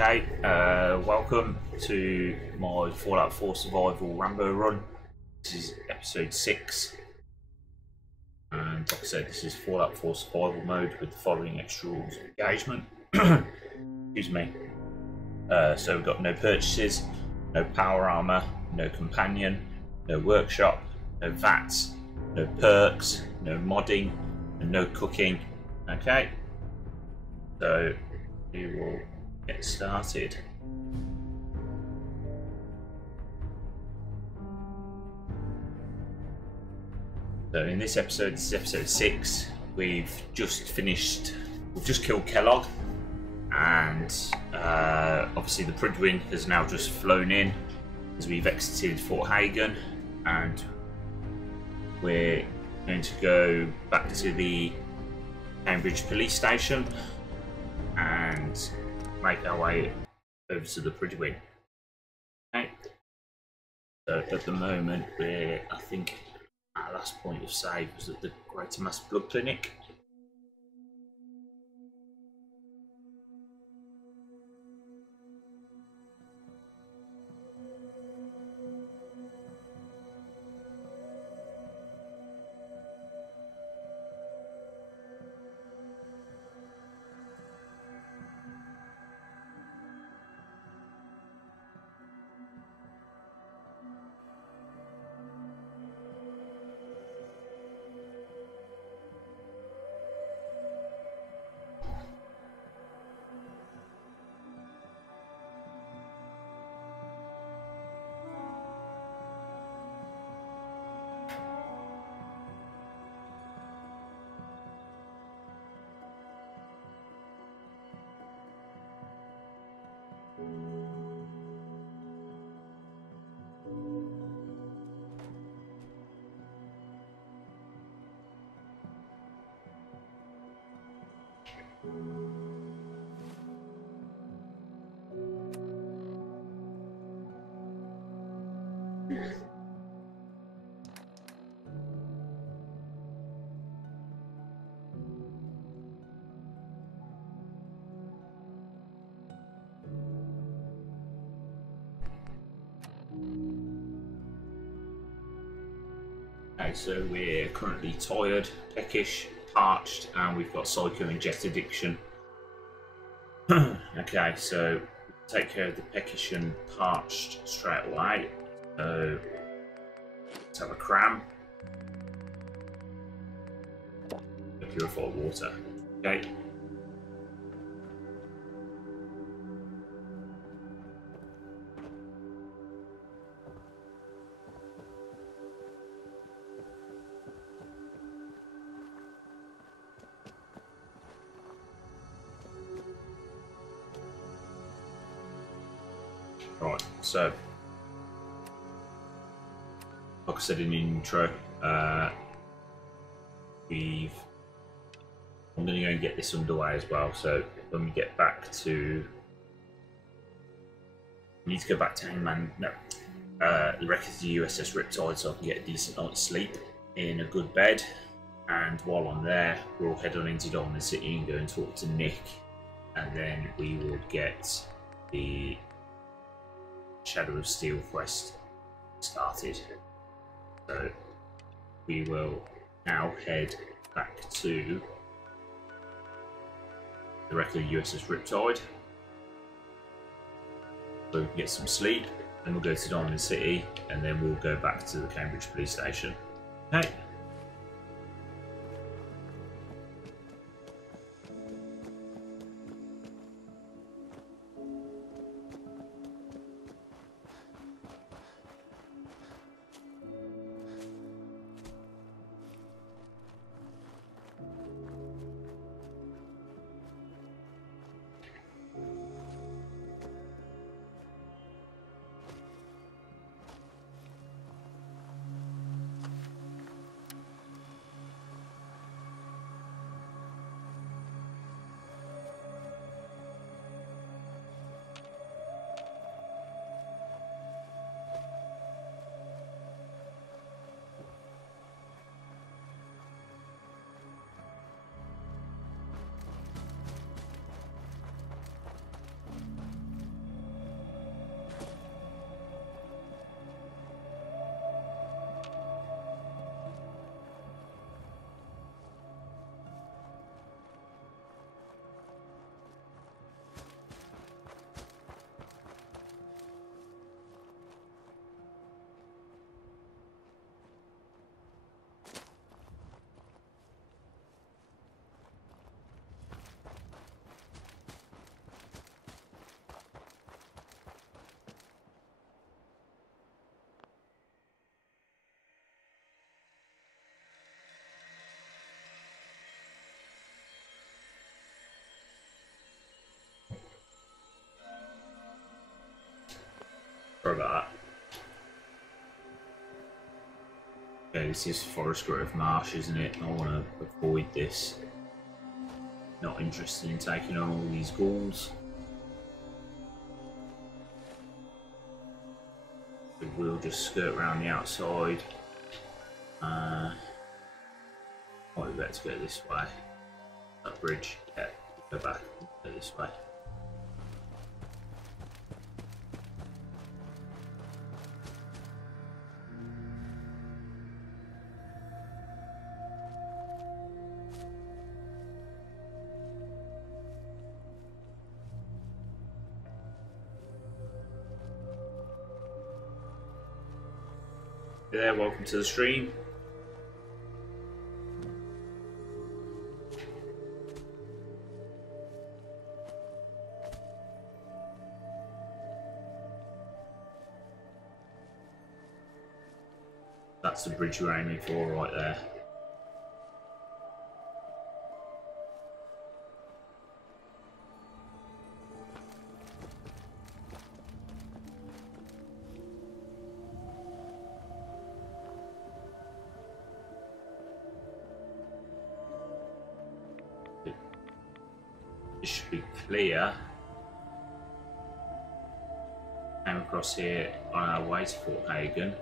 Okay, welcome to my Fallout 4 Survival Rambo run. This is episode 6. And like I said, this is Fallout 4 Survival mode with the following extra rules of engagement. Excuse me. So we've got no purchases, no power armour, no companion, no workshop, no vats, no perks, no modding, and no cooking. Okay, so we will get started. So in this is episode 6, we've just killed Kellogg, and obviously the Prydwen has now just flown in as we've exited Fort Hagen, and we're going to go back to the Cambridge police station and make our way over to the Prydwen. Okay. So at the moment I think our last point of save was at the Greater Mass Blood Clinic. Okay, so we're currently tired, peckish, parched, and we've got psycho and jet addiction. Okay, so take care of the peckish and parched straight away. So let's have a cram. Purified water. Okay. Right, so like I said in the intro, I'm going to go and get this underway as well. So when we get back to, we need to go back to Hangman. No, the wreck of the USS Riptide, so I can get a decent night's sleep in a good bed. And while I'm there, we'll head on into Diamond City and go and talk to Nick, and then we will get the Shadow of Steel quest started. So we will now head back to the wreck of the USS Riptide, so we can get some sleep, then we'll go to Diamond City, and then we'll go back to the Cambridge police station. Okay. Sorry about that. Okay, this is Forest Grove Marsh, isn't it? I want to avoid this. Not interested in taking on all these ghouls. We'll just skirt around the outside. Might be better to go this way. That bridge. Yeah, go back. Go this way. Yeah, welcome to the stream. That's the bridge we're aiming for right there. It should be clear. Came across here on our way to Fort Hagen.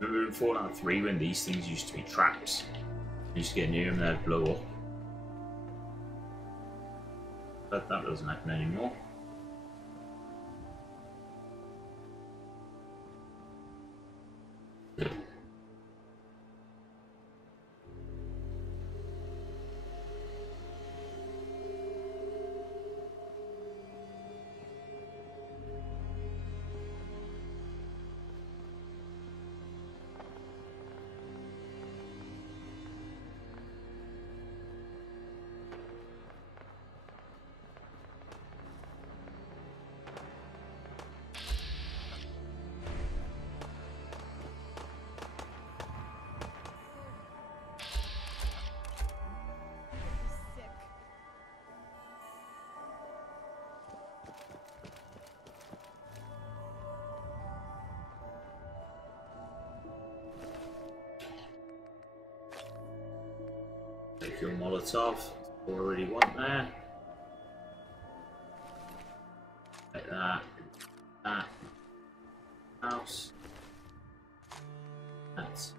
Remember in Fallout 3 when these things used to be traps? You used to get near them and they'd blow up. But that doesn't happen anymore. Take your Molotov, already want there. Like that, that, house, that.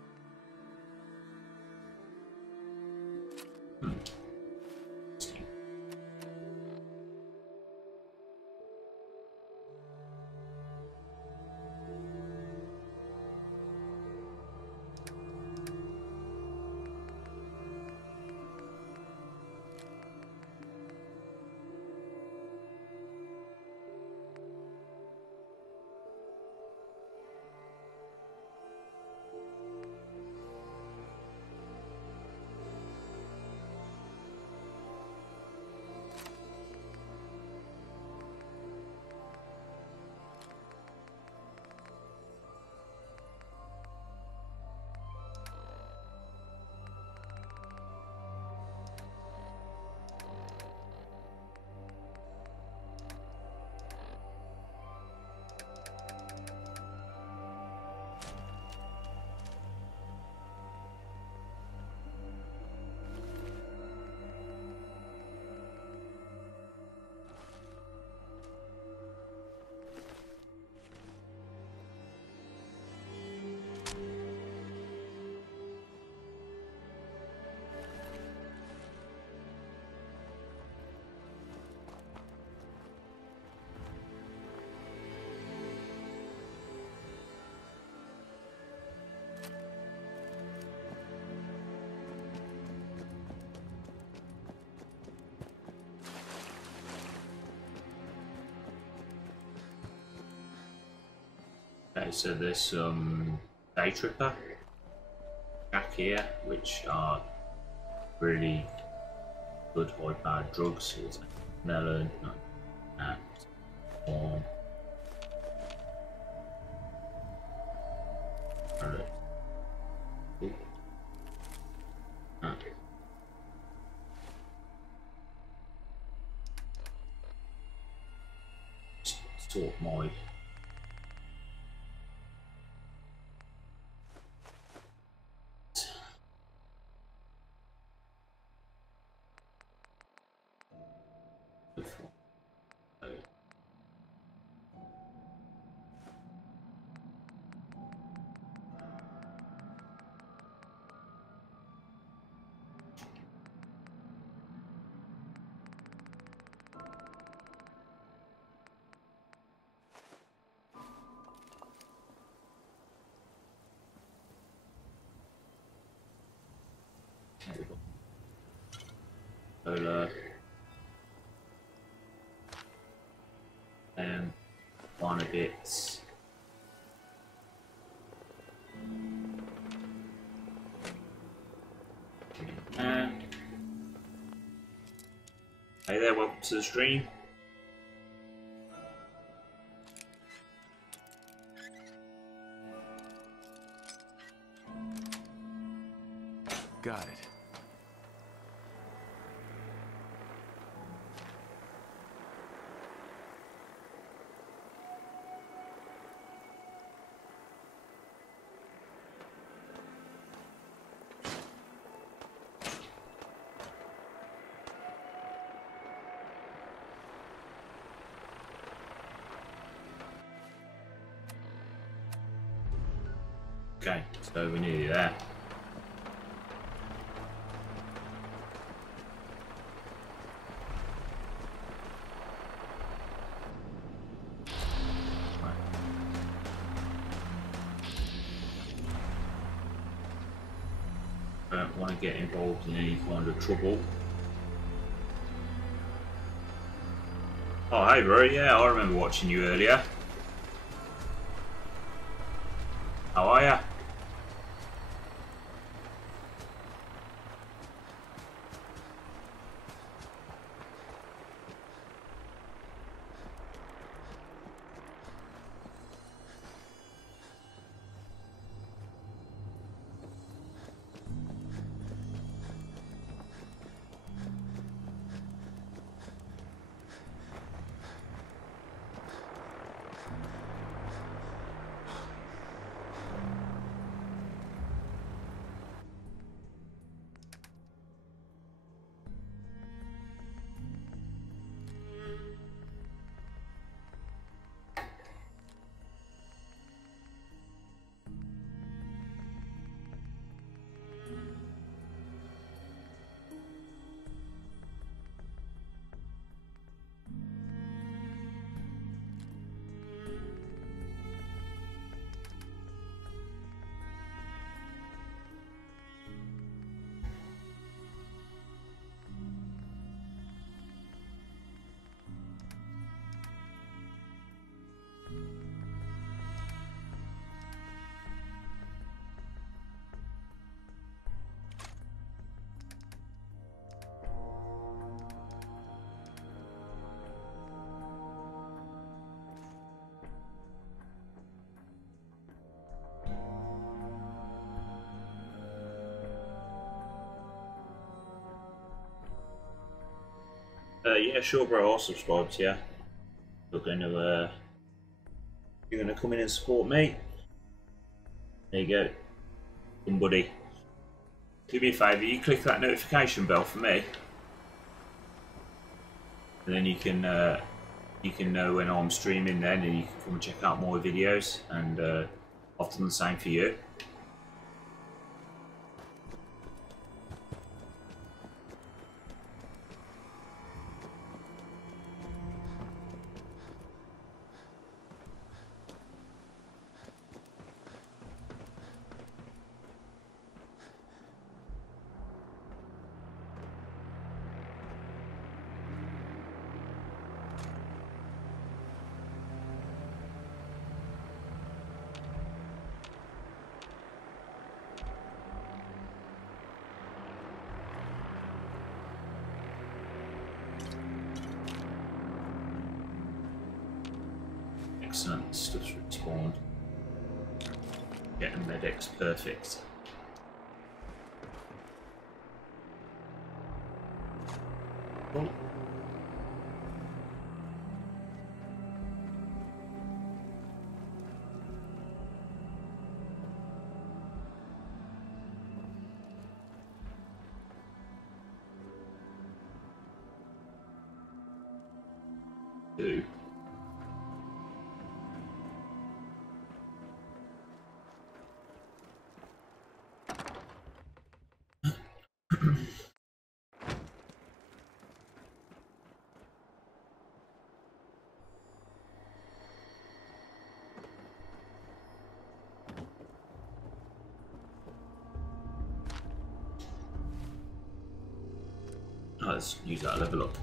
Okay, so there's some day tripper back here, which are really good high-powered drugs. So it's melon and corn. my solar minor bits. Hey there, welcome to the stream. Got it. Okay, so we're nearly there. Don't want to get involved in any kind of trouble. Oh, hey bro, yeah, I remember watching you earlier. How are ya? Yeah, sure, bro. I'll subscribe to you. You're gonna come in and support me. There you go, somebody. Do me a favour. You click that notification bell for me, and then you can know when I'm streaming. Then, and you can come and check out more videos. And I've done the same for you. Excellent, stuff's respawned. Getting medics perfect. Cool. do. Let's use that level up.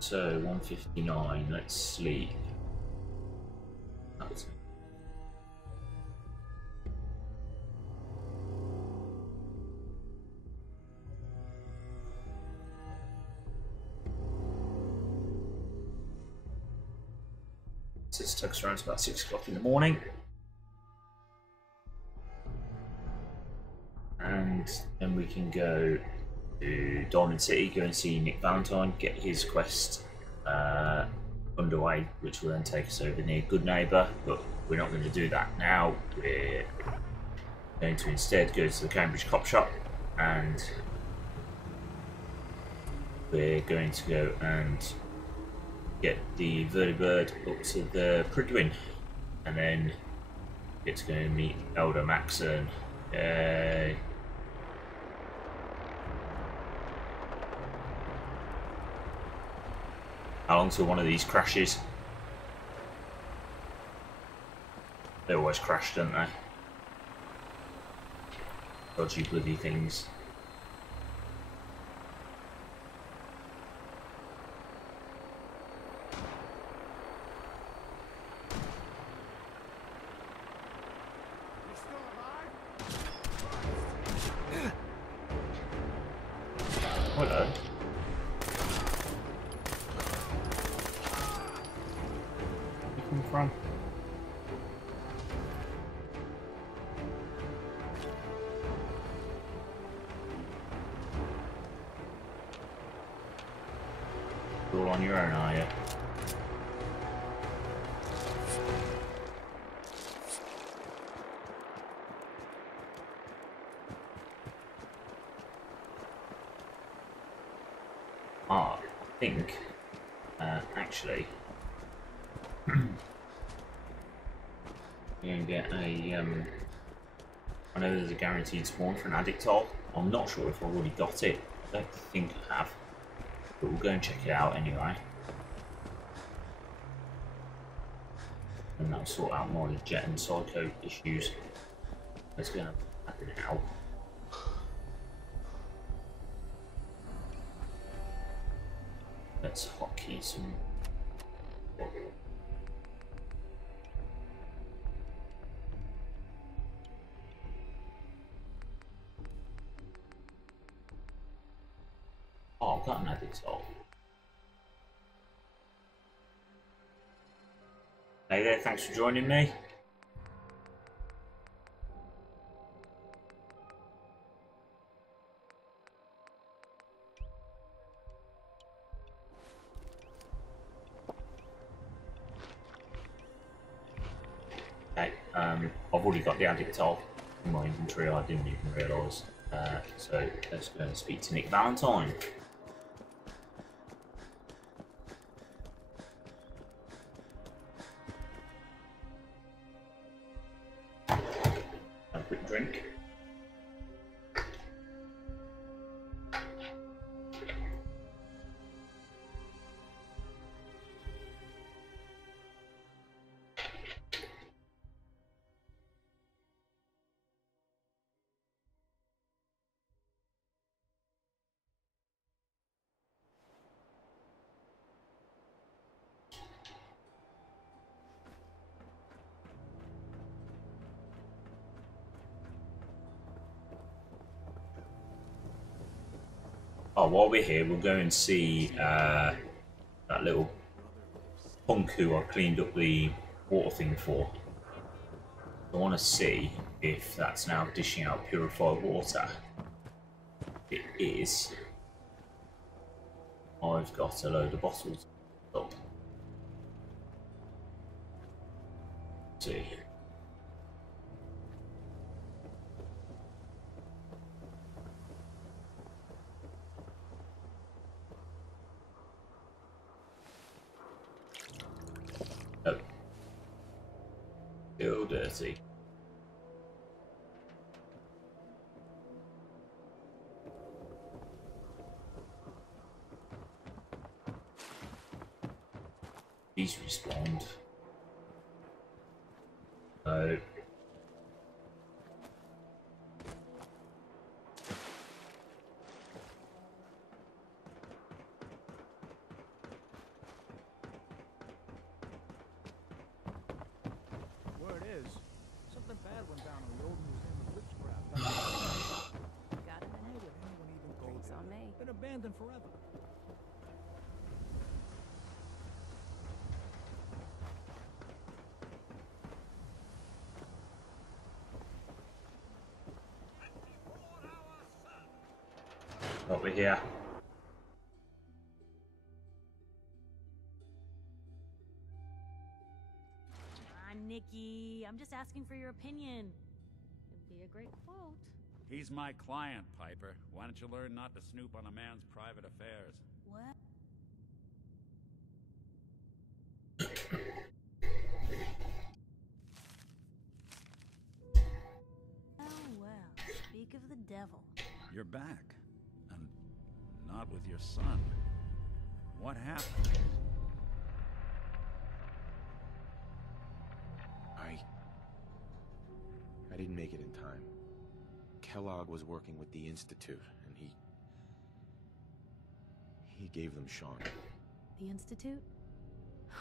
So 1:59. Let's sleep. That's This takes around about 6 o'clock in the morning, and then we can go to Diamond City, go and see Nick Valentine, get his quest underway, which will then take us over near Good Neighbour. But we're not going to do that now. We're going to instead go to the Cambridge Cop Shop, and we're going to go and get the vertibird up to the Prydwen, and then get to go and meet Elder Maxon. How long till one of these crashes? They always crash, don't they? Dodgy bloody things. Hello. Where you come from? You're all on your own, are you? I think, actually, we're going to get a, I know there's a guaranteed spawn for an addict hole. I'm not sure if I've already got it. I don't think I have, but we'll go and check it out anyway. And that'll sort out more of the jet and psycho issues. Let's go and have that now. Let's hotkey some. Oh, I've got an addict hole. Hey there, thanks for joining me. Okay, I've already got the addict hole in my inventory, I didn't even realise. So let's go and speak to Nick Valentine. Have a quick drink. Oh, while we're here, we'll go and see that little punk who I cleaned up the water thing for. I want to see if that's now dishing out purified water. It is. I've got a load of bottles up. Let's see. Oh. Still dirty. Please respond. No. Word is, something bad went down in the old museum of witchcraft. Got it in it. Anyone even go Drinks there? on me. Been abandoned forever. Over here. Nikki, I'm just asking for your opinion. It'd be a great quote. He's my client, Piper. Why don't you learn not to snoop on a man's private affairs? What? Well, speak of the devil. You're back. And not with your son. What happened? I didn't make it in time. Kellogg was working with the Institute, and he gave them Sean. The Institute?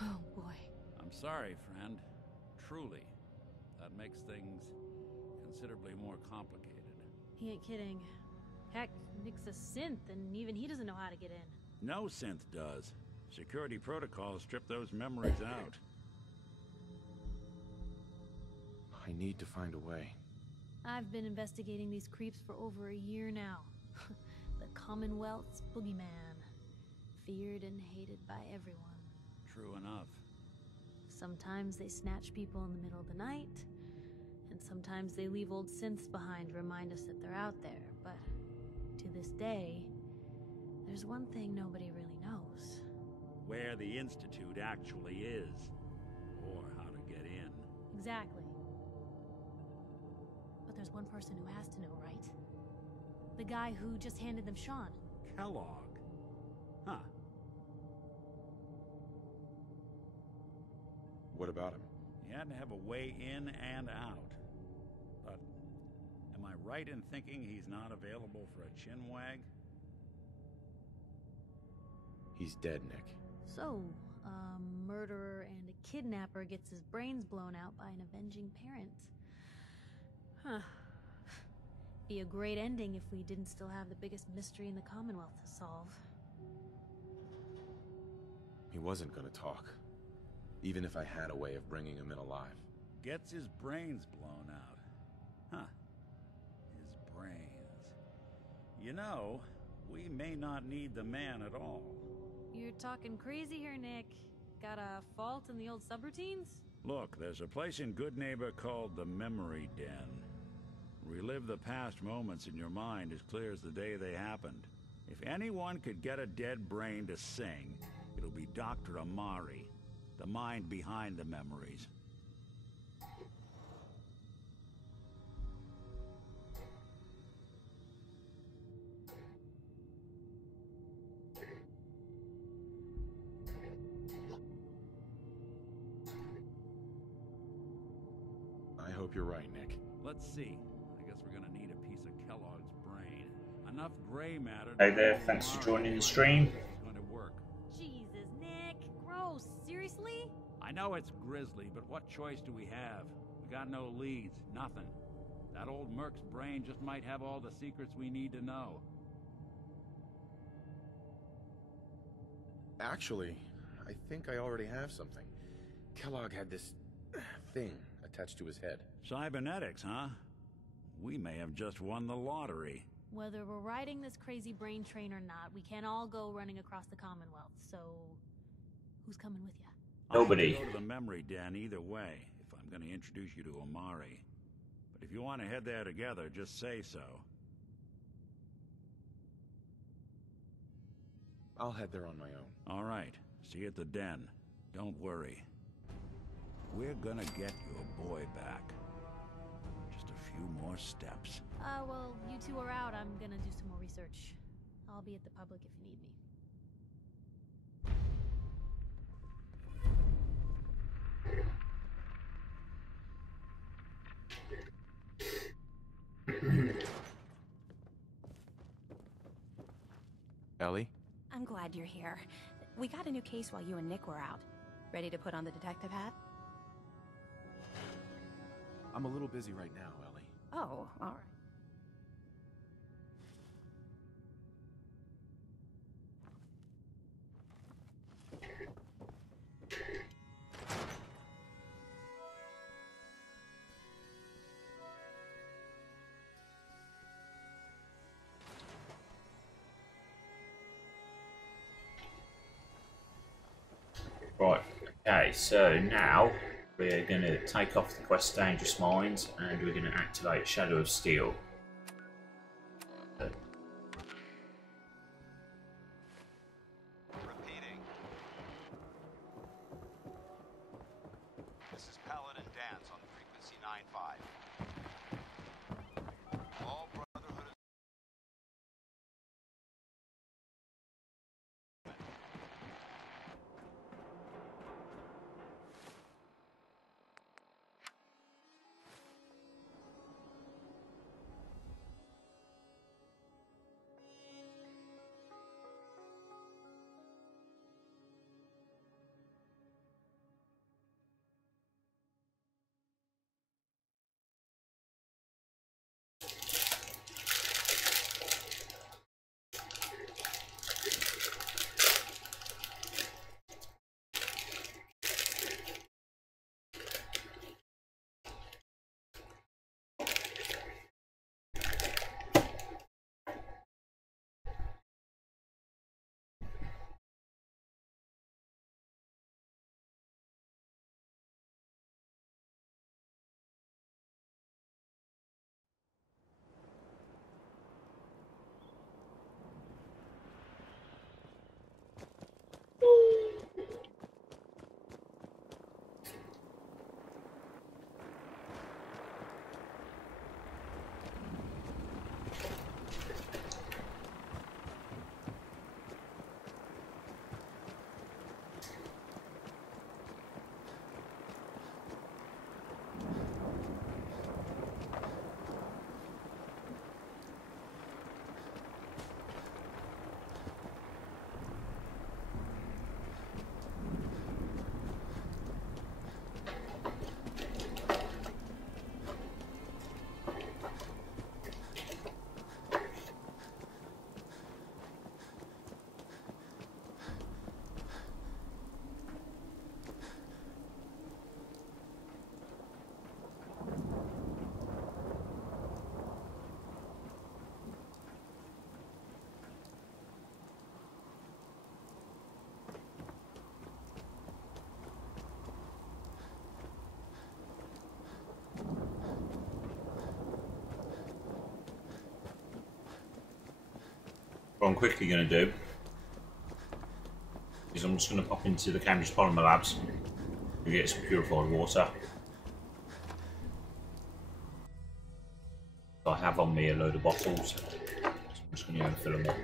Oh, boy. I'm sorry, friend. Truly. That makes things considerably more complicated. He ain't kidding. Heck, Nick's a synth, and even he doesn't know how to get in. No synth does. Security protocols strip those memories out. I need to find a way. I've been investigating these creeps for over a year now. The Commonwealth's boogeyman. Feared and hated by everyone. True enough. Sometimes they snatch people in the middle of the night, and sometimes they leave old synths behind to remind us that they're out there, but to this day, there's one thing nobody really knows. Where the Institute actually is. Or how to get in. Exactly. But there's one person who has to know, right? The guy who just handed them Sean. Kellogg. Huh. What about him? He had to have a way in and out. But am I right in thinking he's not available for a chin wag? He's dead, Nick. So, a murderer and a kidnapper gets his brains blown out by an avenging parent. Huh. Be a great ending if we didn't still have the biggest mystery in the Commonwealth to solve. He wasn't gonna talk. Even if I had a way of bringing him in alive. Gets his brains blown out. Huh. His brains. You know, we may not need the man at all. You're talking crazy here, Nick. Got a fault in the old subroutines? Look, there's a place in Good Neighbor called the Memory Den. Relive the past moments in your mind as clear as the day they happened. If anyone could get a dead brain to sing, it'll be Dr. Amari, the mind behind the memories. I hope you're right, Nick. Let's see. I guess we're gonna need a piece of Kellogg's brain. Enough gray matter. Hey there, thanks for joining the stream. It's going to work. Jesus, Nick. Gross. Seriously? I know it's grisly, but what choice do we have? We got no leads, nothing. That old Merc's brain just might have all the secrets we need to know. Actually, I think I already have something. Kellogg had this thing attached to his head. Cybernetics, huh? We may have just won the lottery. Whether we're riding this crazy brain train or not, we can't all go running across the Commonwealth, so... who's coming with you? Nobody. I have to go to the memory den either way, if I'm going to introduce you to Amari. But if you want to head there together, just say so. I'll head there on my own. All right. See you at the den. Don't worry. We're gonna get your boy back. Just a few more steps. Well, you two are out. I'm gonna do some more research. I'll be at the public if you need me. Ellie? I'm glad you're here. We got a new case while you and Nick were out. Ready to put on the detective hat? I'm a little busy right now, Ellie. Oh, all right. Right, okay, so now we're going to take off the quest Dangerous Minds and we're going to activate Shadow of Steel. Repeating. This is Paladin Dance on frequency 9-5. All Brotherhood is... What I'm quickly going to do is I'm just going to pop into the Cambridge Polymer Labs and get some purified water. I have on me a load of bottles, so I'm just going to go and fill them up.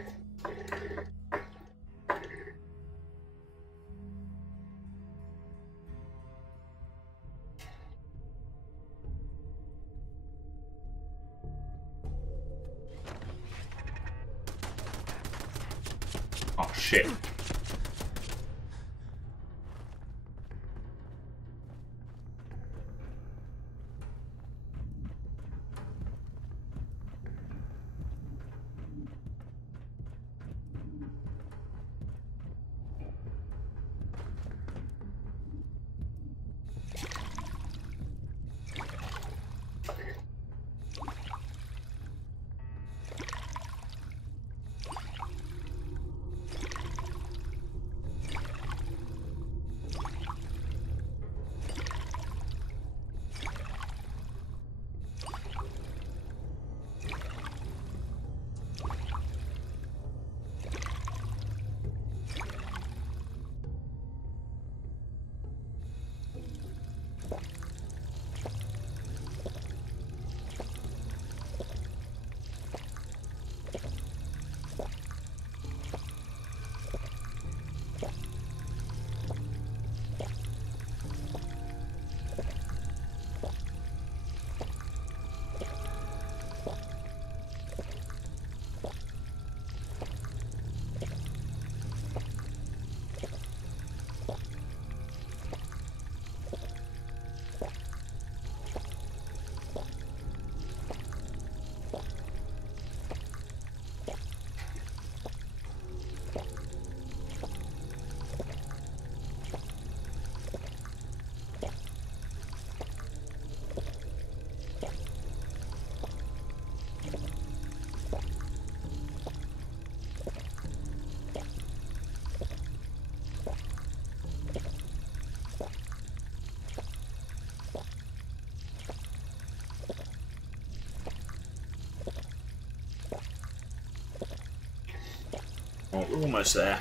Oh shit. Oh, we're almost there.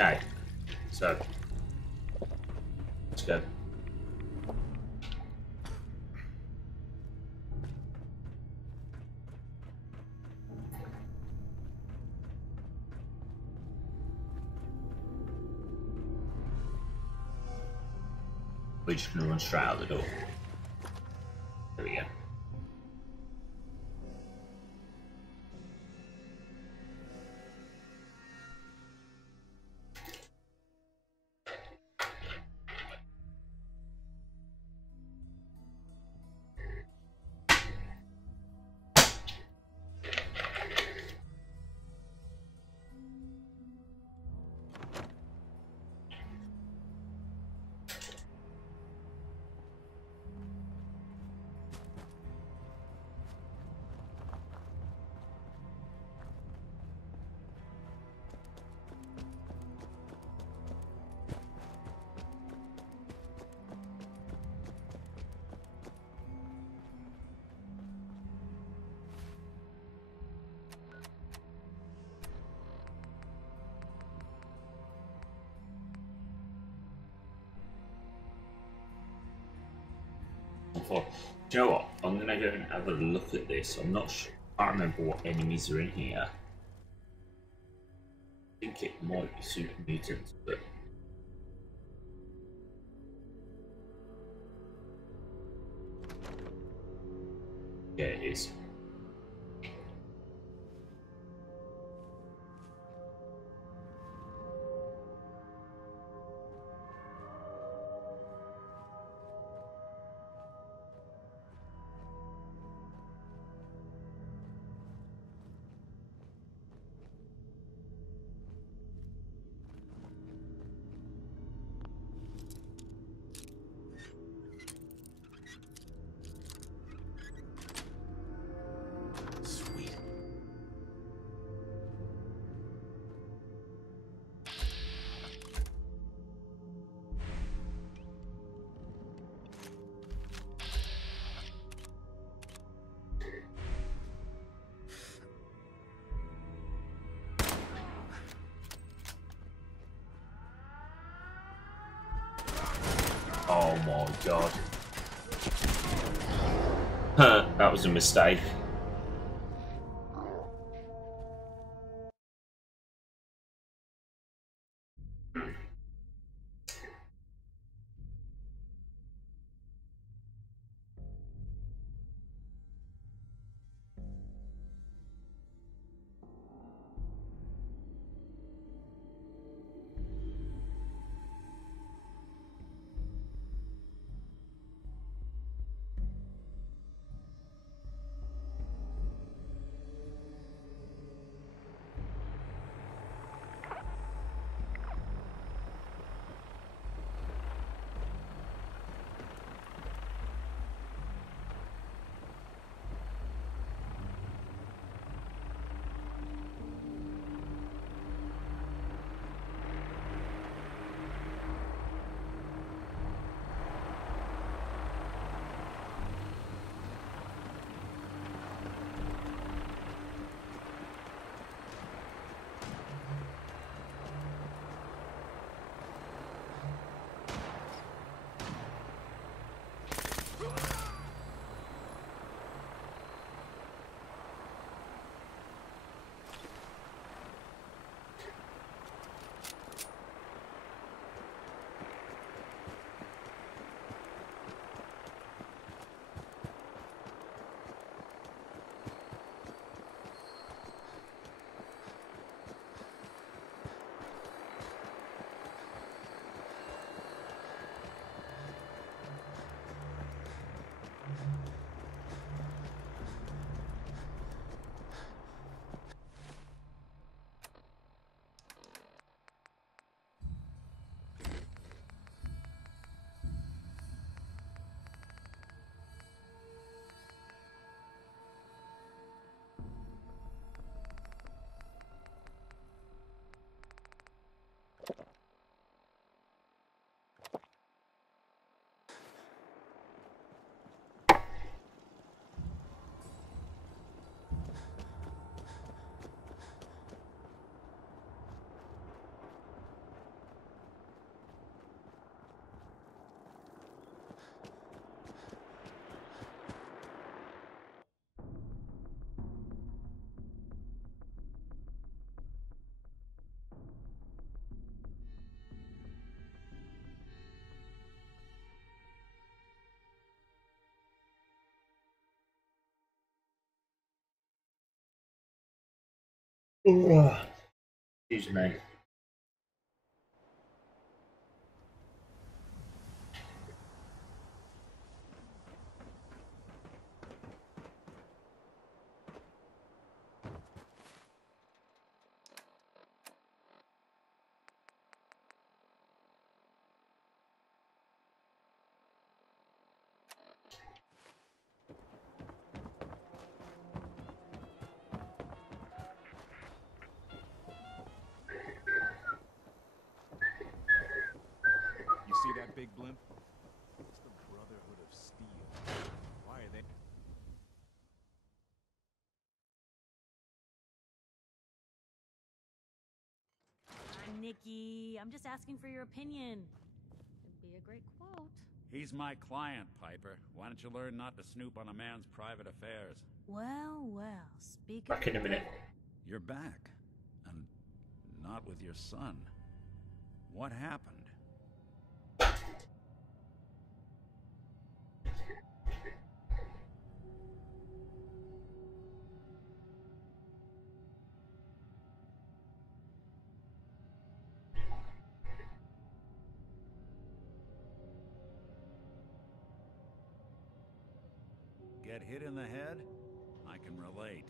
Okay, so let's go. We're just gonna run straight out the door. There we go. Do you know what? I'm gonna go and have a look at this. I'm not sure. I can't remember what enemies are in here. I think it might be super mutants, but yeah, it is. Sweet. Oh my god. That was a mistake. Excuse me. You see that big blimp? It's the Brotherhood of Steel. Why are they... Nikki, I'm just asking for your opinion. It'd be a great quote. He's my client, Piper. Why don't you learn not to snoop on a man's private affairs? Well, speaking... Back in a minute. You're back. And not with your son. What happened? Get hit in the head? I can relate.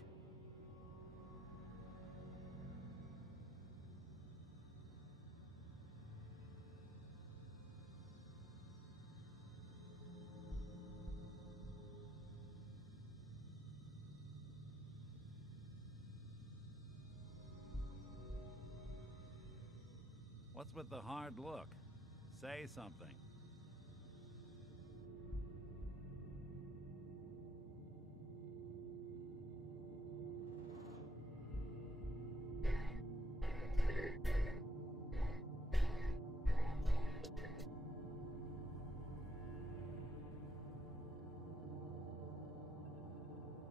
What's with the hard look? Say something.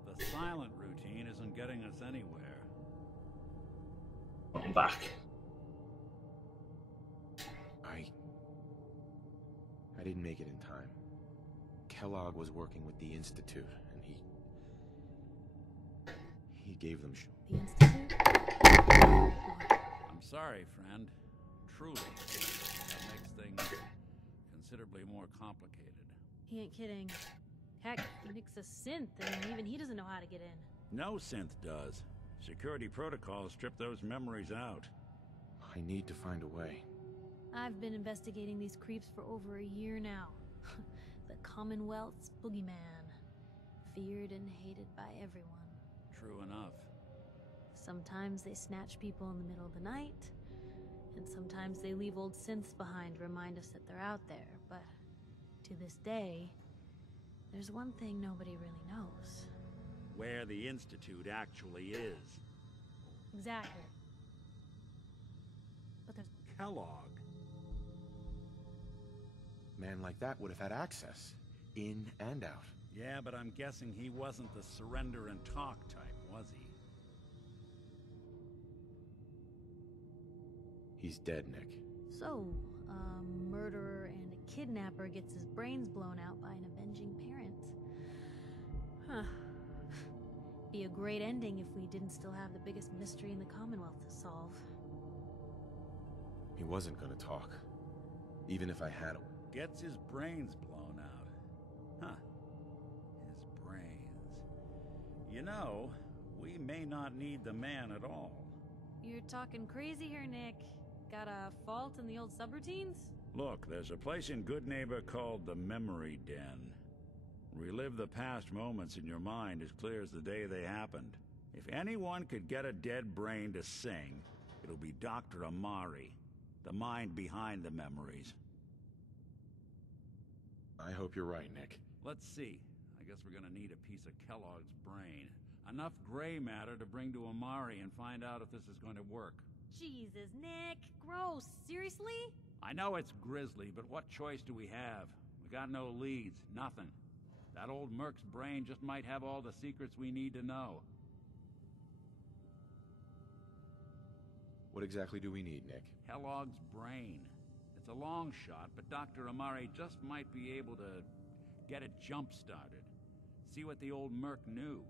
The silent routine isn't getting us anywhere. I'm back. I didn't make it in time. Kellogg was working with the Institute, and he gave them The Institute? I'm sorry, friend. Truly. That makes things considerably more complicated. He ain't kidding. Heck, Nick's a synth, and even he doesn't know how to get in. No synth does. Security protocols strip those memories out. I need to find a way. I've been investigating these creeps for over a year now. The Commonwealth's boogeyman. Feared and hated by everyone. True enough. Sometimes they snatch people in the middle of the night, and sometimes they leave old synths behind to remind us that they're out there, but to this day, there's one thing nobody really knows. Where the Institute actually is. Exactly. But there's... Kellogg. Man like that would have had access, in and out. Yeah, but I'm guessing he wasn't the surrender and talk type, was he? He's dead, Nick. So, a murderer and a kidnapper gets his brains blown out by an avenging parent. Huh. Be a great ending if we didn't still have the biggest mystery in the Commonwealth to solve. He wasn't gonna talk, even if I had him. Gets his brains blown out. Huh. His brains. You know, we may not need the man at all. You're talking crazy here, Nick. Got a fault in the old subroutines? Look, there's a place in Good Neighbor called the Memory Den. Relive the past moments in your mind as clear as the day they happened. If anyone could get a dead brain to sing, it'll be Dr. Amari, the mind behind the memories. I hope you're right, Nick. Let's see. I guess we're gonna need a piece of Kellogg's brain. Enough gray matter to bring to Amari and find out if this is going to work. Jesus, Nick. Gross. Seriously? I know it's grisly, but what choice do we have? We got no leads, nothing. That old Merc's brain just might have all the secrets we need to know. What exactly do we need, Nick? Kellogg's brain. It's a long shot, but Dr. Amari just might be able to get it jump-started. See what the old Merc knew.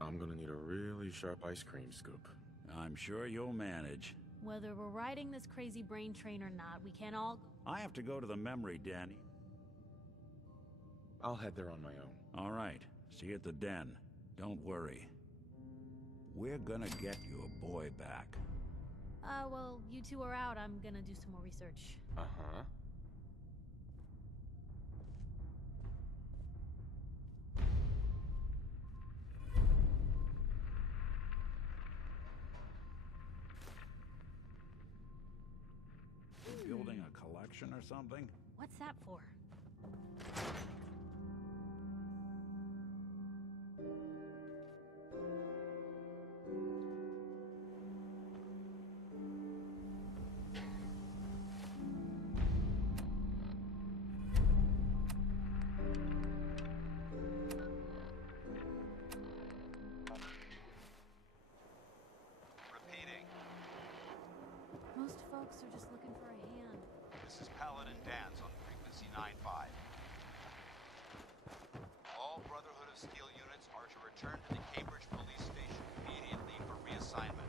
I'm gonna need a really sharp ice cream scoop. I'm sure you'll manage. Whether we're riding this crazy brain train or not, we can't all... I have to go to the memory den. I'll head there on my own. All right. See you at the den. Don't worry. We're gonna get your boy back. Well, you two are out. I'm gonna do some more research. Uh-huh. Building a collection or something? What's that for? Repeating. Most folks are just looking for a hand. This is Paladin Dan's on frequency 9-5. All Brotherhood of Steel units are to return to the Cambridge Police Station immediately for reassignment.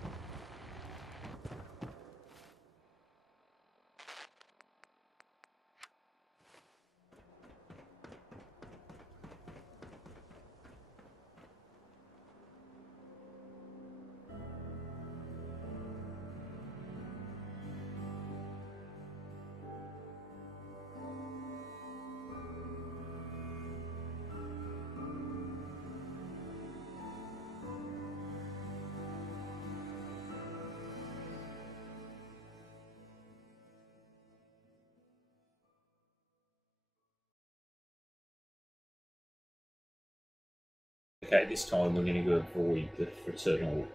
Okay, this time we're going to avoid the fraternal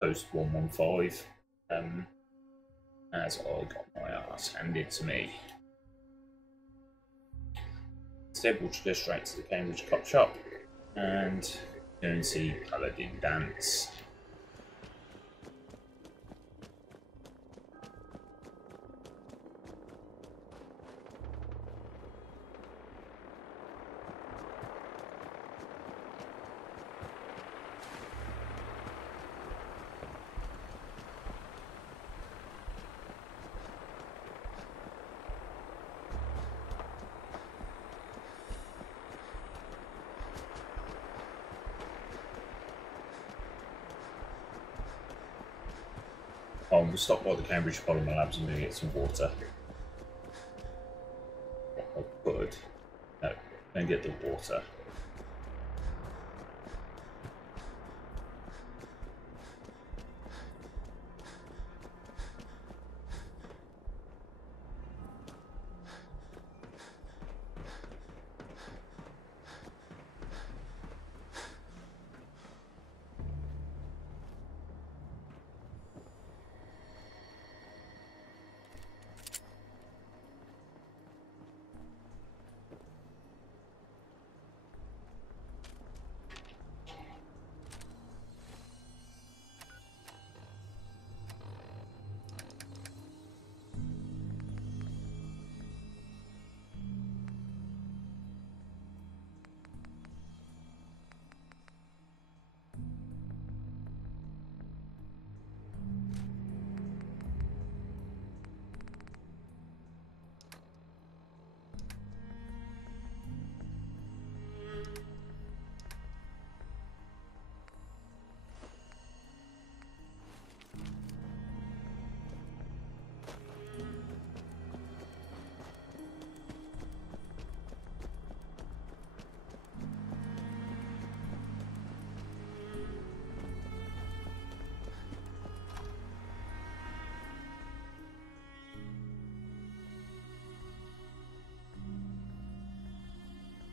post 115, as I got my ass handed to me. Instead, we'll just go straight to the Cambridge Cop Shop and go and see Paladin dance. We'll stop by the Cambridge Polymer Labs and get some water. Oh, good. No, don't get the water.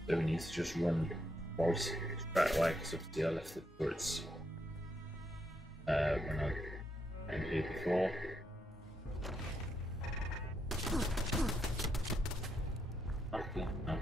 So we need to just run right straight away because obviously I left the turrets when I came here before. Okay, no.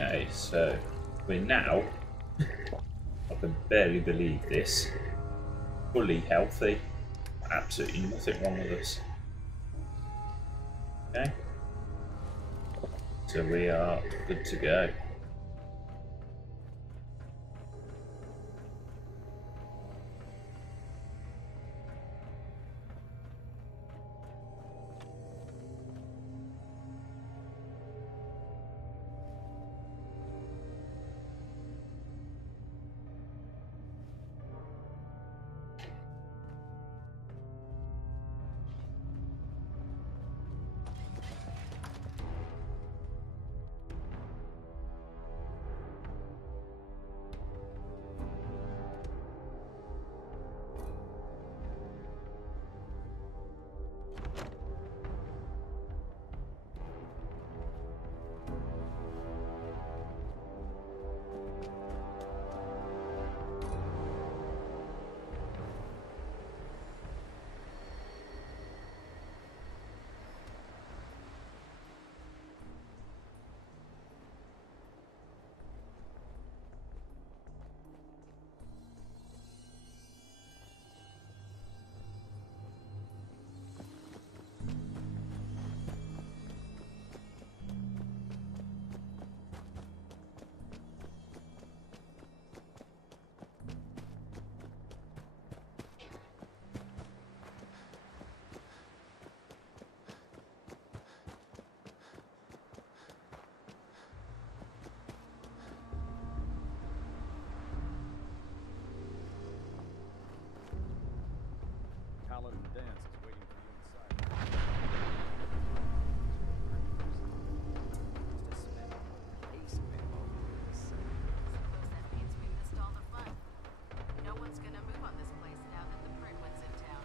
Okay, so we're now, I can barely believe this, fully healthy, absolutely nothing wrong with us. Okay, so we are good to go. Paladin Dance is waiting for you inside. Just a spin. Ace pinball. Suppose that means we missed all the fun. No one's gonna move on this place now that the Prydwen's in town.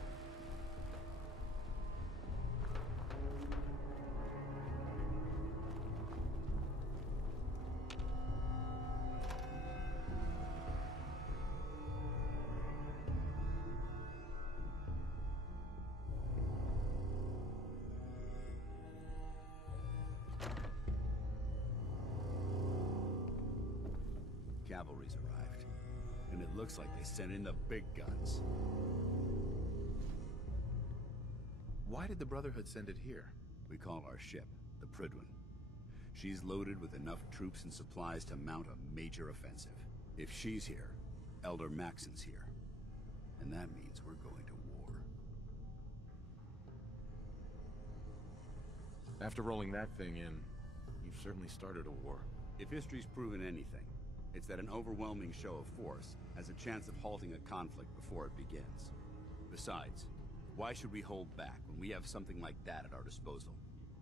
Cavalry's arrived, and it looks like they sent in the big guns. Why did the Brotherhood send it here? We call our ship the Prydwen. She's loaded with enough troops and supplies to mount a major offensive. If she's here, Elder Maxon's here. And that means we're going to war. After rolling that thing in, you've certainly started a war. If history's proven anything, it's that an overwhelming show of force has a chance of halting a conflict before it begins. Besides, why should we hold back when we have something like that at our disposal?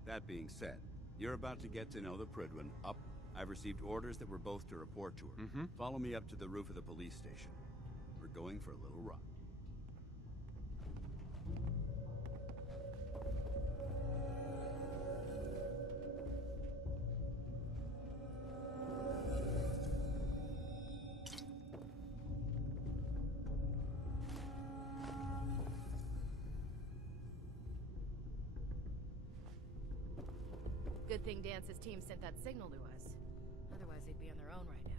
That being said, you're about to get to know the Prydwen. Up. I've received orders that we're both to report to her. Follow me up to the roof of the police station. We're going for a little run. Good thing Dance's team sent that signal to us. Otherwise, they'd be on their own right now.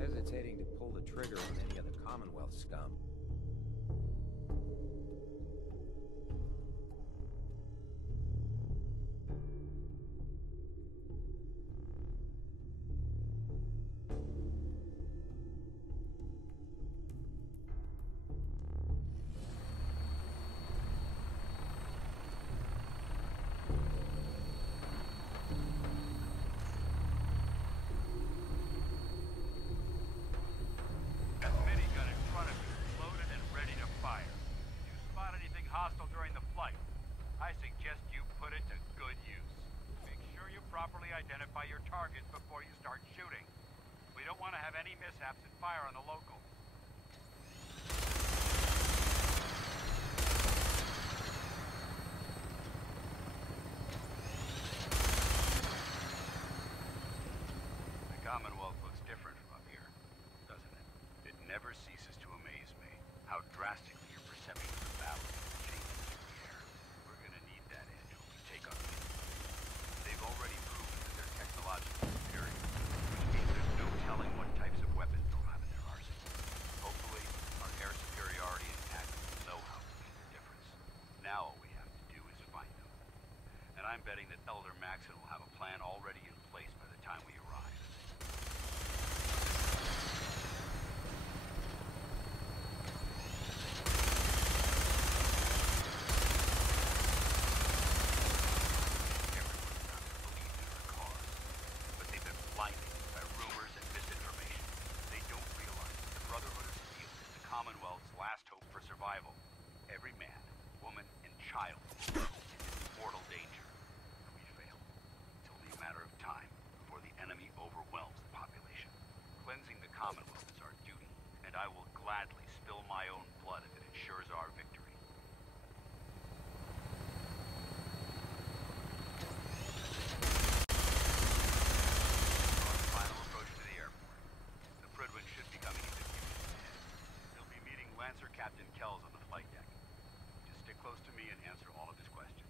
Hesitating to pull the trigger on any of the Commonwealth scum. Identify your targets before you start shooting. We don't want to have any mishaps and fire on the local. how drastically your perception of the battle changes through the air. We're gonna need that edge when we take on the enemy. They've already proven that they're technologically superior, which means there's no telling what types of weapons they'll have in their arsenal. Hopefully, our air superiority and tactical know-how will make the difference. Now all we have to do is find them. And I'm betting that Elder Maxon will have a plan already in place by the time we arrive. Captain Kells on the flight deck. Just stick close to me and answer all of his questions.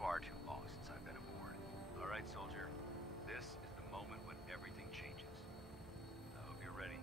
Far too long since I've been aboard. All right, soldier. This is the moment when everything changes. I hope you're ready.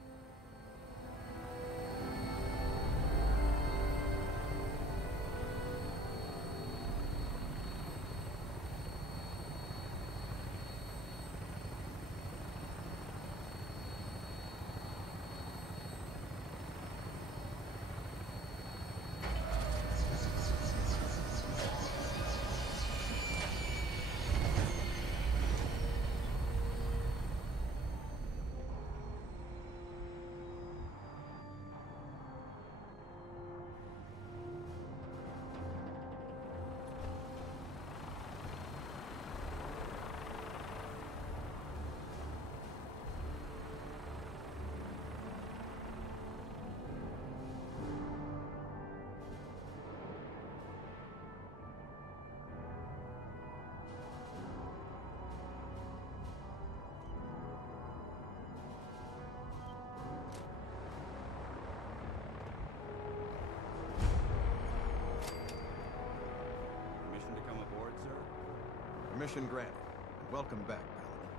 Permission granted. And welcome back, Paladin.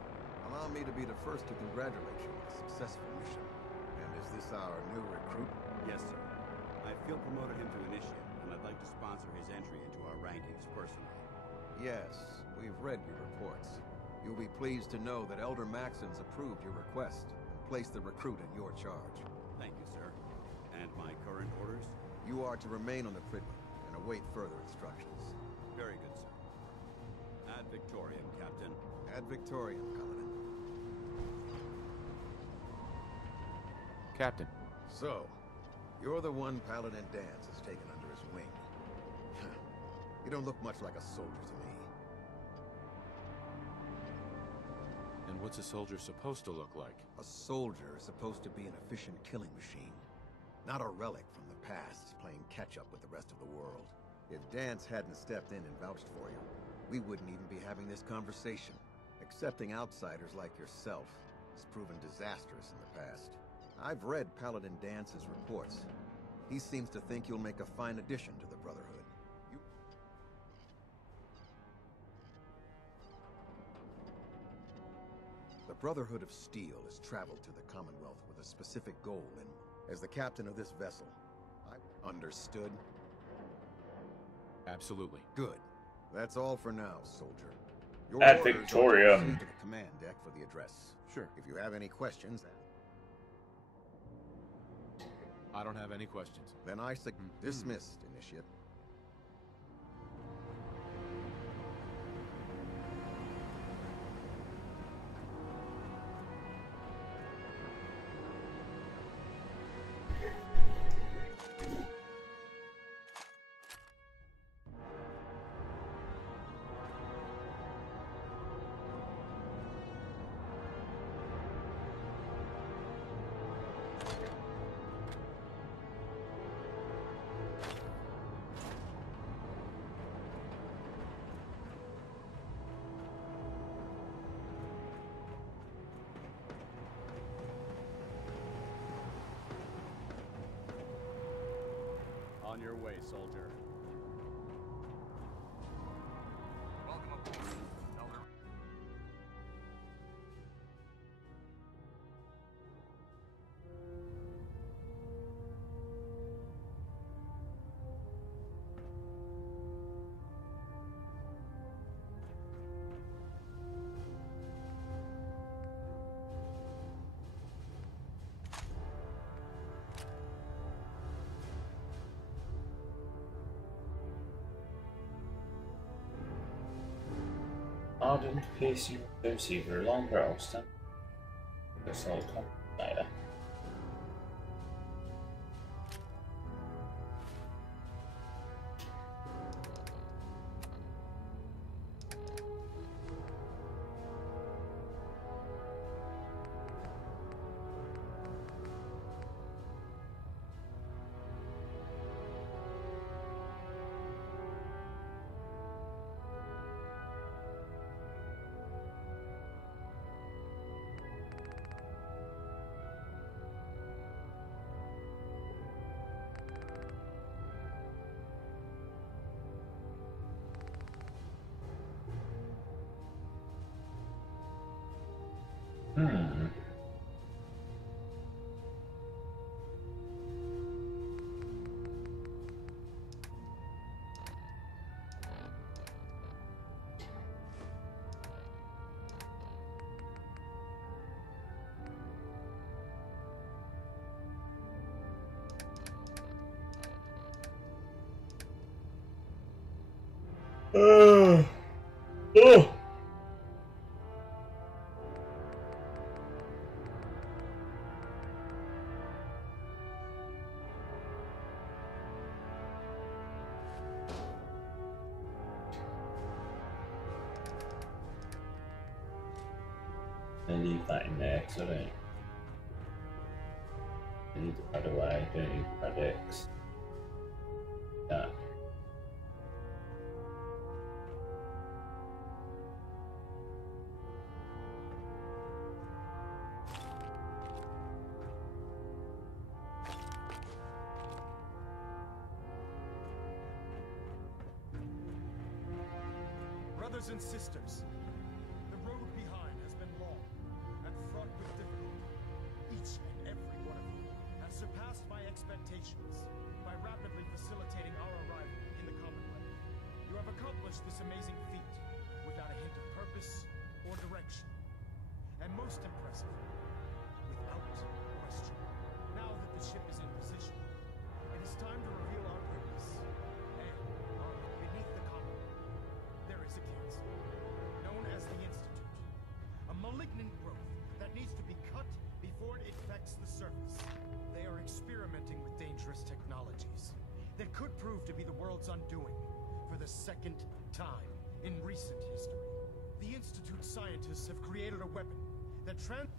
Allow me to be the first to congratulate you on a successful mission. And is this our new recruit? Yes, sir. I field promoted him to initiate, and I'd like to sponsor his entry into our rankings personally. Yes, we've read your reports. You'll be pleased to know that Elder Maxon's approved your request and placed the recruit in your charge. Thank you, sir. And my current orders? You are to remain on the Prydwen and await further instructions. Very good, sir. Ad Victoriam, Captain. Ad Victoriam, Paladin. Captain. So, you're the one Paladin Danse has taken under his wing. You don't look much like a soldier to me. And what's a soldier supposed to look like? A soldier is supposed to be an efficient killing machine. Not a relic from the past, playing catch-up with the rest of the world. If Danse hadn't stepped in and vouched for you, we wouldn't even be having this conversation. Accepting outsiders like yourself has proven disastrous in the past. I've read Paladin Dance's reports. He seems to think you'll make a fine addition to the Brotherhood. The Brotherhood of Steel has traveled to the Commonwealth with a specific goal, and as the captain of this vessel, I understood. Absolutely. Good. That's all for now, soldier. Your At orders are to Victoria. proceed to the command deck for the address. Sure. If you have any questions, I don't have any questions. then I dismissed, Initiate. On your way, soldier. Welcome aboard, Elder. Ardent piercing receiver, long barrel stand. Looks like a complicator. Oh. I leave that in there because I need to pad away, don't need pad X. Yeah. Brothers and sisters, the road behind has been long and fraught with difficulty. Each and every one of you has surpassed my expectations by rapidly facilitating our arrival in the Commonwealth. You have accomplished this amazing feat without a hint of purpose or direction. And most impressively, without question. Now that the ship is in position, it is time to reveal our purpose and our beneath the Commonwealth. There is a cancer, known as the Institute. A malignant growth that needs to be cut before it infects the surface. They are experimenting with dangerous technologies that could prove to be the world's undoing for the second time in recent history. The Institute scientists have created a weapon that transcends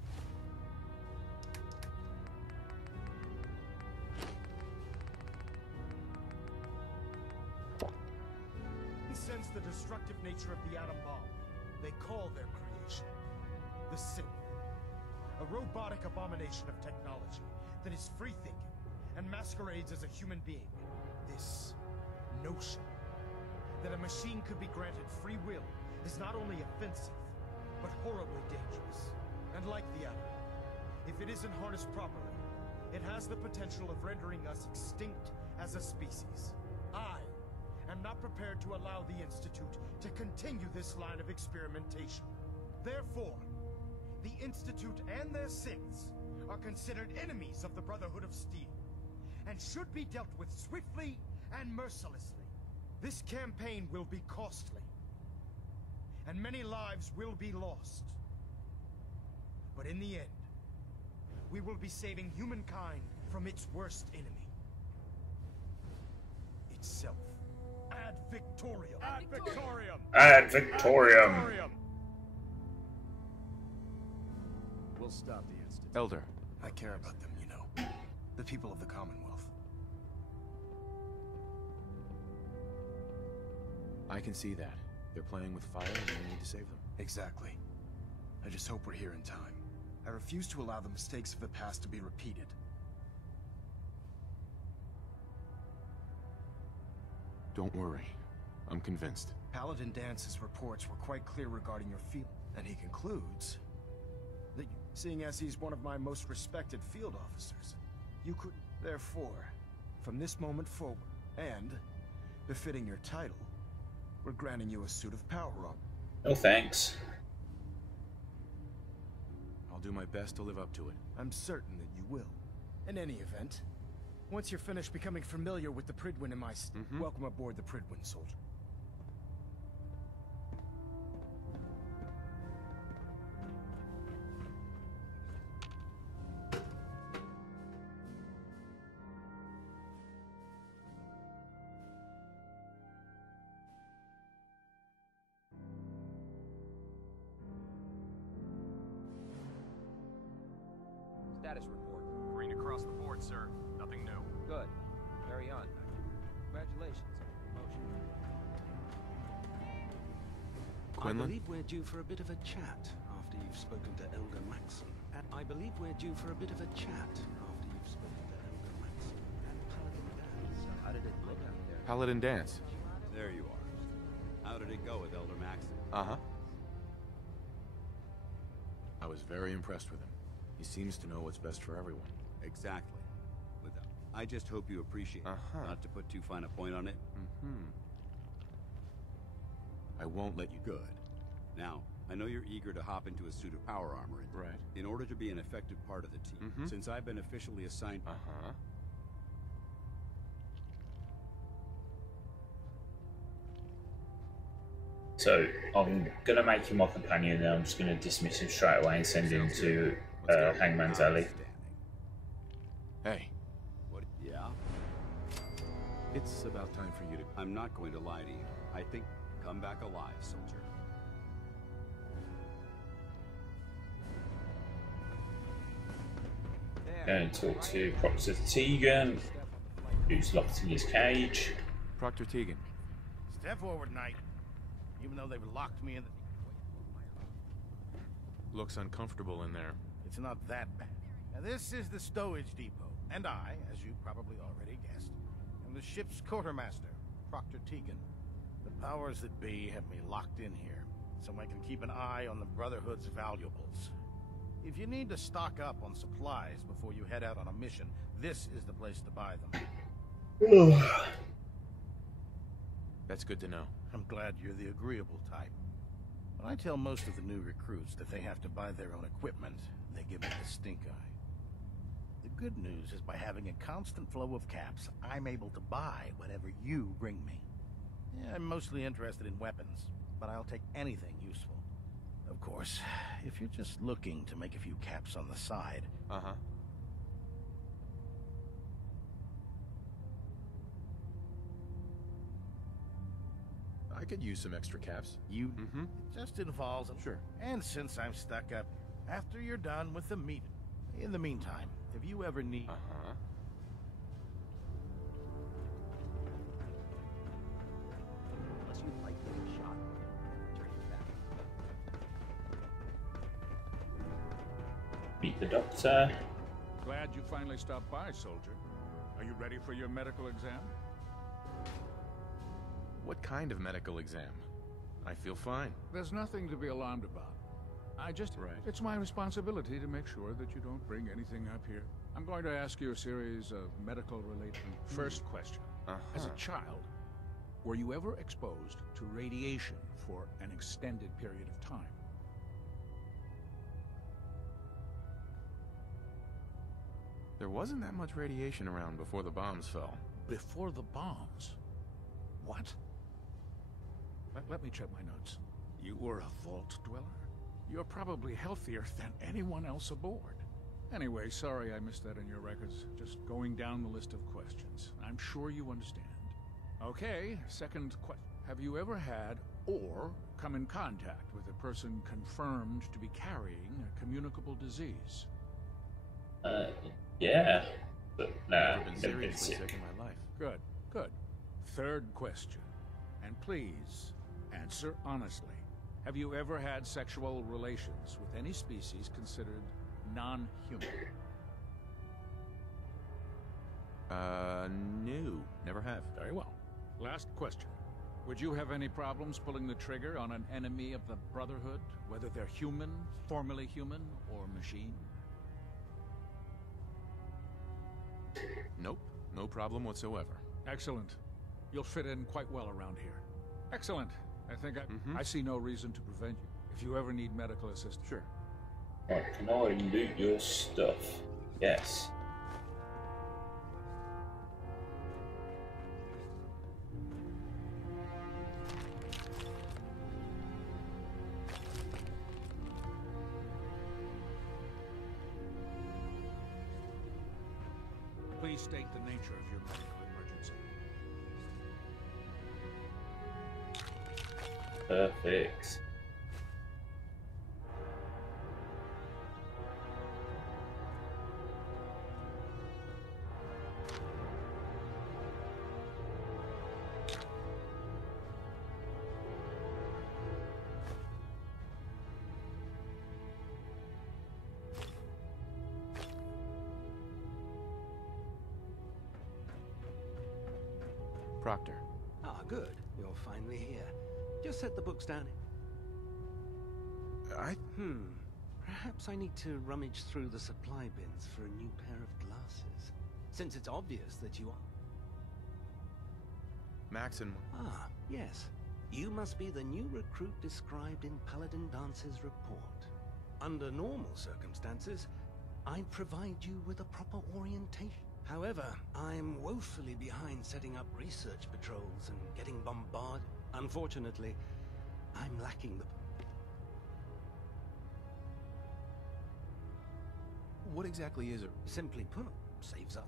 the destructive nature of the atom bomb. They call their creation the Synth. A A robotic abomination of technology that is free-thinking and masquerades as a human being. This notion that a machine could be granted free will is not only offensive, but horribly dangerous. And like the atom, if it isn't harnessed properly, it has the potential of rendering us extinct as a species. I am not prepared to allow the Institute to continue this line of experimentation. Therefore, the Institute and their synths are considered enemies of the Brotherhood of Steel, and should be dealt with swiftly and mercilessly. This campaign will be costly, and many lives will be lost. But in the end, we will be saving humankind from its worst enemy. Itself. Ad Victoriam! Ad Victoriam! Ad Victoriam! We'll stop the Institute. Elder. I care about them, you know. The people of the Commonwealth. I can see that. They're playing with fire and we need to save them. Exactly. I just hope we're here in time. I refuse to allow the mistakes of the past to be repeated. Don't worry. I'm convinced. Paladin Dance's reports were quite clear regarding your field, and he concludes that, seeing as he's one of my most respected field officers, you could, therefore, from this moment forward, and befitting your title, we're granting you a suit of Power Armour. No thanks. I'll do my best to live up to it. I'm certain that you will. In any event, once you're finished becoming familiar with the Prydwen in my welcome aboard the Prydwen, soldier. Status report. Green across the board, sir. Nothing new. Good. Carry on. Congratulations on the promotion. Quinlan? I believe we're due for a bit of a chat after you've spoken to Elder Maxson. And I believe we're due for a bit of a chat after you've spoken to Elder Maxson and Paladin Dance. How did it look out there? Paladin Dance. There you are. How did it go with Elder Maxson? Uh-huh. I was very impressed with him. He seems to know what's best for everyone. Exactly. I just hope you appreciate it. Not to put too fine a point on it. I won't let you. Good. Now, I know you're eager to hop into a suit of power armor. Right. In order to be an effective part of the team. Since I've been officially assigned... So, I'm gonna make him my companion and then I'm just gonna dismiss him straight away and send him to Hangman's Alley. Hey. What? Yeah? It's about time for you to... I'm not going to lie to you. I think come back alive, soldier. Going to talk to Proctor Tegan, who's locked in his cage. Proctor Tegan. Step forward, Knight. Even though they've locked me in the... Looks uncomfortable in there. It's not that bad. Now, this is the stowage depot, and I, as you probably already guessed, am the ship's quartermaster, Proctor Tegan. The powers that be have me locked in here, so I can keep an eye on the Brotherhood's valuables. If you need to stock up on supplies before you head out on a mission, this is the place to buy them. That's good to know. I'm glad you're the agreeable type. When I tell most of the new recruits that they have to buy their own equipment, they give me the stink eye. The good news is by having a constant flow of caps, I'm able to buy whatever you bring me. Yeah, I'm mostly interested in weapons, but I'll take anything useful. Of course, if you're just looking to make a few caps on the side... I could use some extra caps. You... It just involves... Sure. And since I'm stuck up, after you're done with the meet... In the meantime, if you ever need... Unless you'd like to get shot, turn your back. the doctor. Glad you finally stopped by, soldier. Are you ready for your medical exam? What kind of medical exam? I feel fine. There's nothing to be alarmed about. Right. It's my responsibility to make sure that you don't bring anything up here. I'm going to ask you a series of medical-related... First question. As a child, were you ever exposed to radiation for an extended period of time? There wasn't that much radiation around before the bombs fell. Before the bombs? What? Let me check my notes. You were a vault dweller? You're probably healthier than anyone else aboard. Anyway, sorry I missed that in your records. Just going down the list of questions. I'm sure you understand. Okay, second question. Have you ever had or come in contact with a person confirmed to be carrying a communicable disease? Yeah. But nah, I've been seriously sick in my life. Good, good. Third question. And please, answer honestly. Have you ever had sexual relations with any species considered non-human? No. Never have. Very well. Last question. Would you have any problems pulling the trigger on an enemy of the Brotherhood, whether they're human, formerly human, or machine? Nope. No problem whatsoever. Excellent. You'll fit in quite well around here. Excellent. I think I see no reason to prevent you. If you ever need medical assistance. Sure. Right, can I loot your stuff? Yes. Please state the nature of your medical emergency. Perfect. Proctor. Ah, good. You're finally here. Just set the books down. Perhaps I need to rummage through the supply bins for a new pair of glasses. Since it's obvious that you are... Maxon. Ah, yes. You must be the new recruit described in Paladin Dance's report. Under normal circumstances, I'd provide you with a proper orientation. However, I'm woefully behind setting up research patrols and getting bombarded. Unfortunately, I'm lacking the... What exactly is it? Simply put, saves us.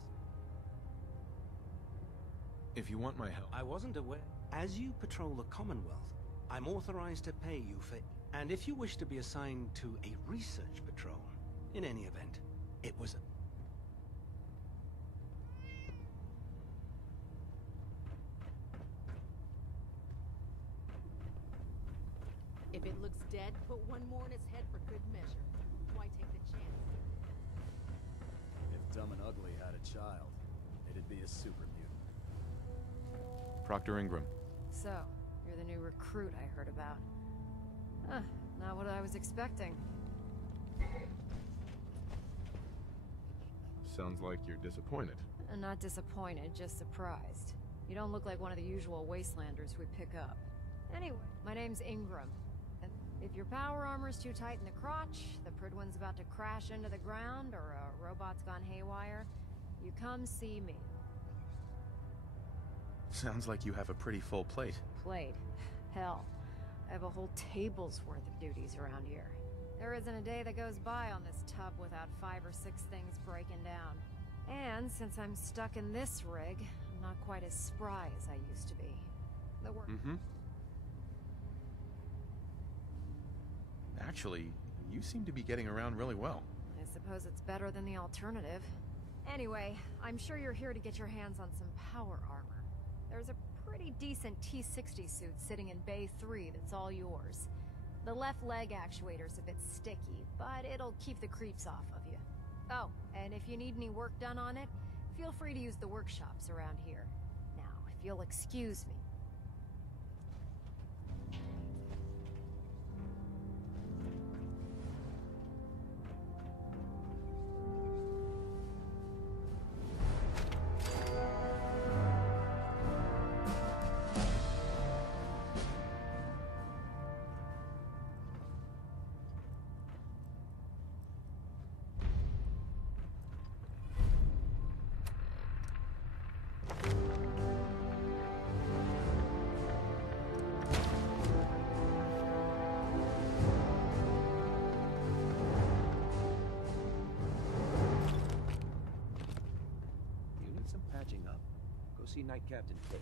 If you want my help... I wasn't aware. As you patrol the Commonwealth, I'm authorized to pay you for... And if you wish to be assigned to a research patrol, in any event, it was a... If it looks dead, put one more in its head for good measure. Why take the chance? If Dumb and Ugly had a child, it'd be a super mutant. Proctor Ingram. So, you're the new recruit I heard about. Huh, not what I was expecting. Sounds like you're disappointed. Not disappointed, just surprised. You don't look like one of the usual wastelanders we pick up. Anyway, my name's Ingram. And if your power armor's too tight in the crotch, the Prydwen's about to crash into the ground, or a robot's gone haywire, you come see me. Sounds like you have a pretty full plate. Plate? Hell, I have a whole table's worth of duties around here. There isn't a day that goes by on this tub without 5 or 6 things breaking down. And since I'm stuck in this rig, I'm not quite as spry as I used to be. The work... Actually, you seem to be getting around really well. I suppose it's better than the alternative. Anyway, I'm sure you're here to get your hands on some power armor. There's a pretty decent T-60 suit sitting in Bay 3 that's all yours. The left leg actuator's a bit sticky, but it'll keep the creeps off of you. Oh, and if you need any work done on it, feel free to use the workshops around here. Now, if you'll excuse me. Patching up. Go see Night Captain Kate.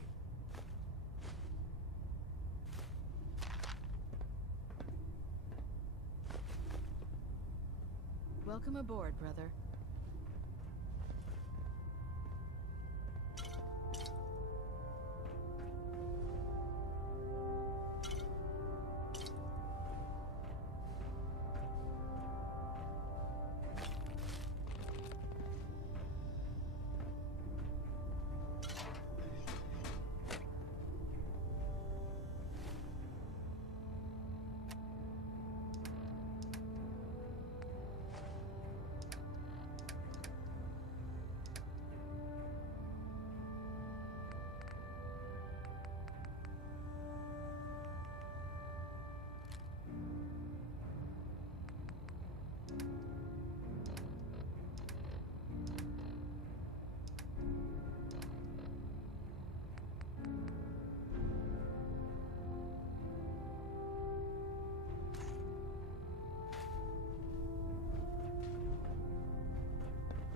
Welcome aboard, brother.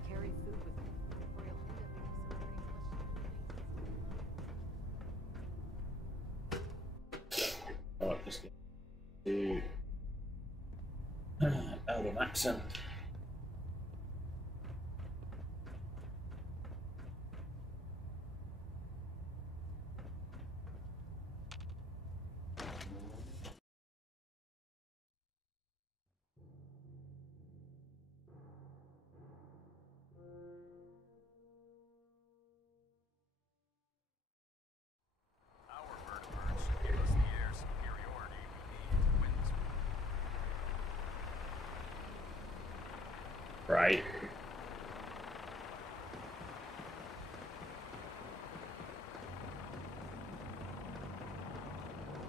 Carry food with me, or you'll end up Alright, just get to Elder accent. Our vertebrates give us the air superiority we need to win this war. Right.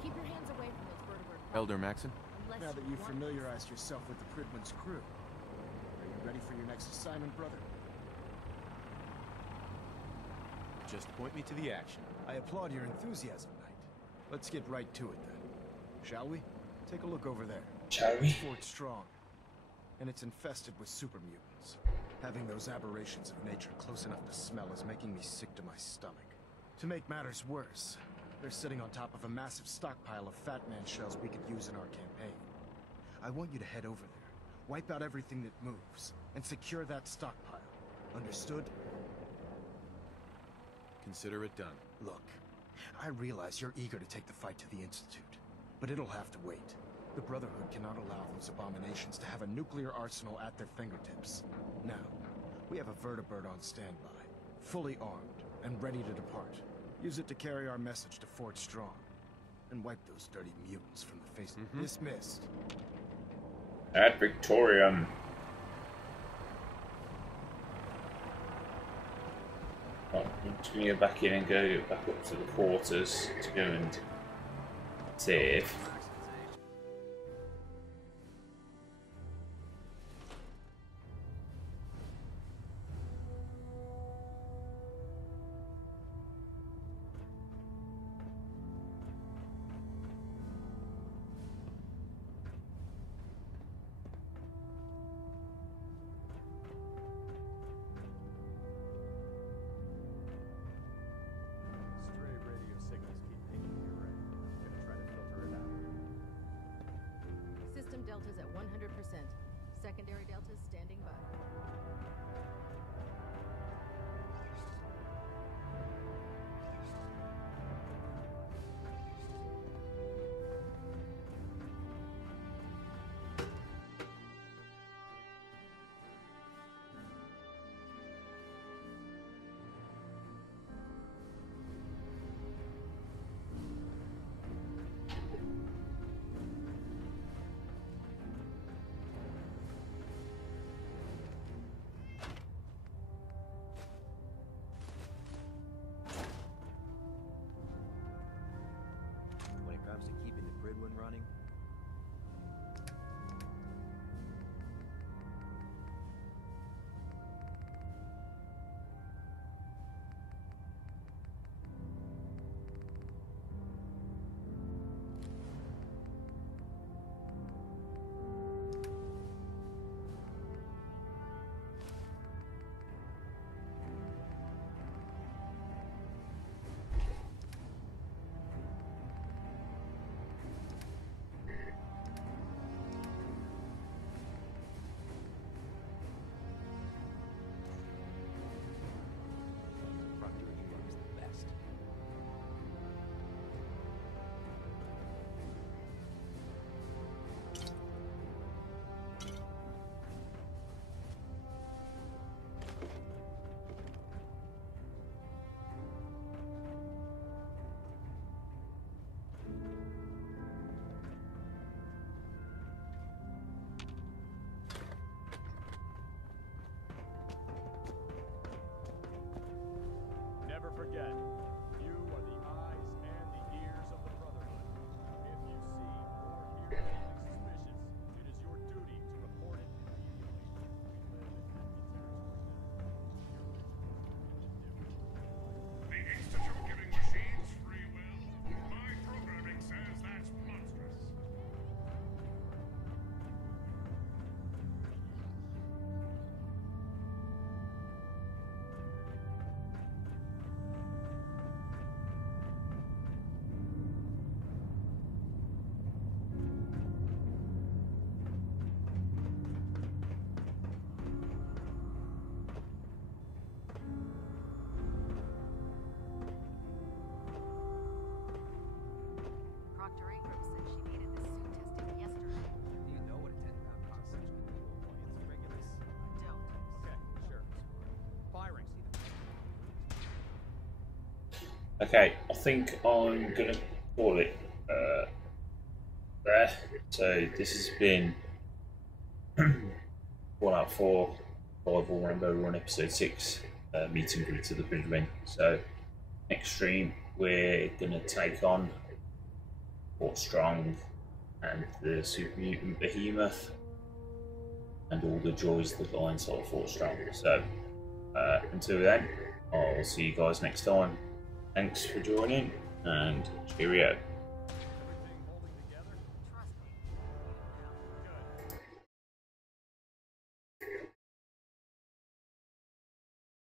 Keep your hands away from those vertebrate. Elder Maxon? Now that you've familiarized yourself with the Prydwen's crew, are you ready for your next assignment, brother? Just point me to the action. I applaud your enthusiasm, Knight. Let's get right to it, then. Shall we? Take a look over there. Shall we? It's Fort Strong. And it's infested with super mutants. Having those aberrations of nature close enough to smell is making me sick to my stomach. To make matters worse, they're sitting on top of a massive stockpile of Fat Man shells we could use in our campaign. I want you to head over there, wipe out everything that moves, and secure that stockpile. Understood? Consider it done. Look, I realize you're eager to take the fight to the Institute, but it'll have to wait. The Brotherhood cannot allow those abominations to have a nuclear arsenal at their fingertips. Now, we have a vertibird on standby, fully armed, and ready to depart. Use it to carry our message to Fort Strong, and wipe those dirty mutants from the face. Dismissed. Ad Victorium. Right, I'm just going to go back in and go back up to the quarters to go and save. Stray radio signals keep pinging your array. Gonna try to filter it out. System deltas at 100%. Secondary deltas standing by. forget, you are the eyes and the ears of the Brotherhood. If you see or hear anything suspicious, it is your duty to report it immediately. We live in enemy territory now. You're The Institute giving machines free will? My programming says that's monstrous. Dr. Ingram said she needed this suit tested yesterday. Do you know what a 10-pound cross-section can do? It's Regulus? I don't. Okay, sure. Firing. Okay, I think I'm gonna call it there. So this has been Fallout 4 Survival Rambo Run Episode 6, Meet and Greet to the Prydwen. So next stream we're gonna take on Fort Strong and the Super Mutant Behemoth and all the joys that lie inside Fort Strong. So until then, I'll see you guys next time. Thanks for joining and cheerio.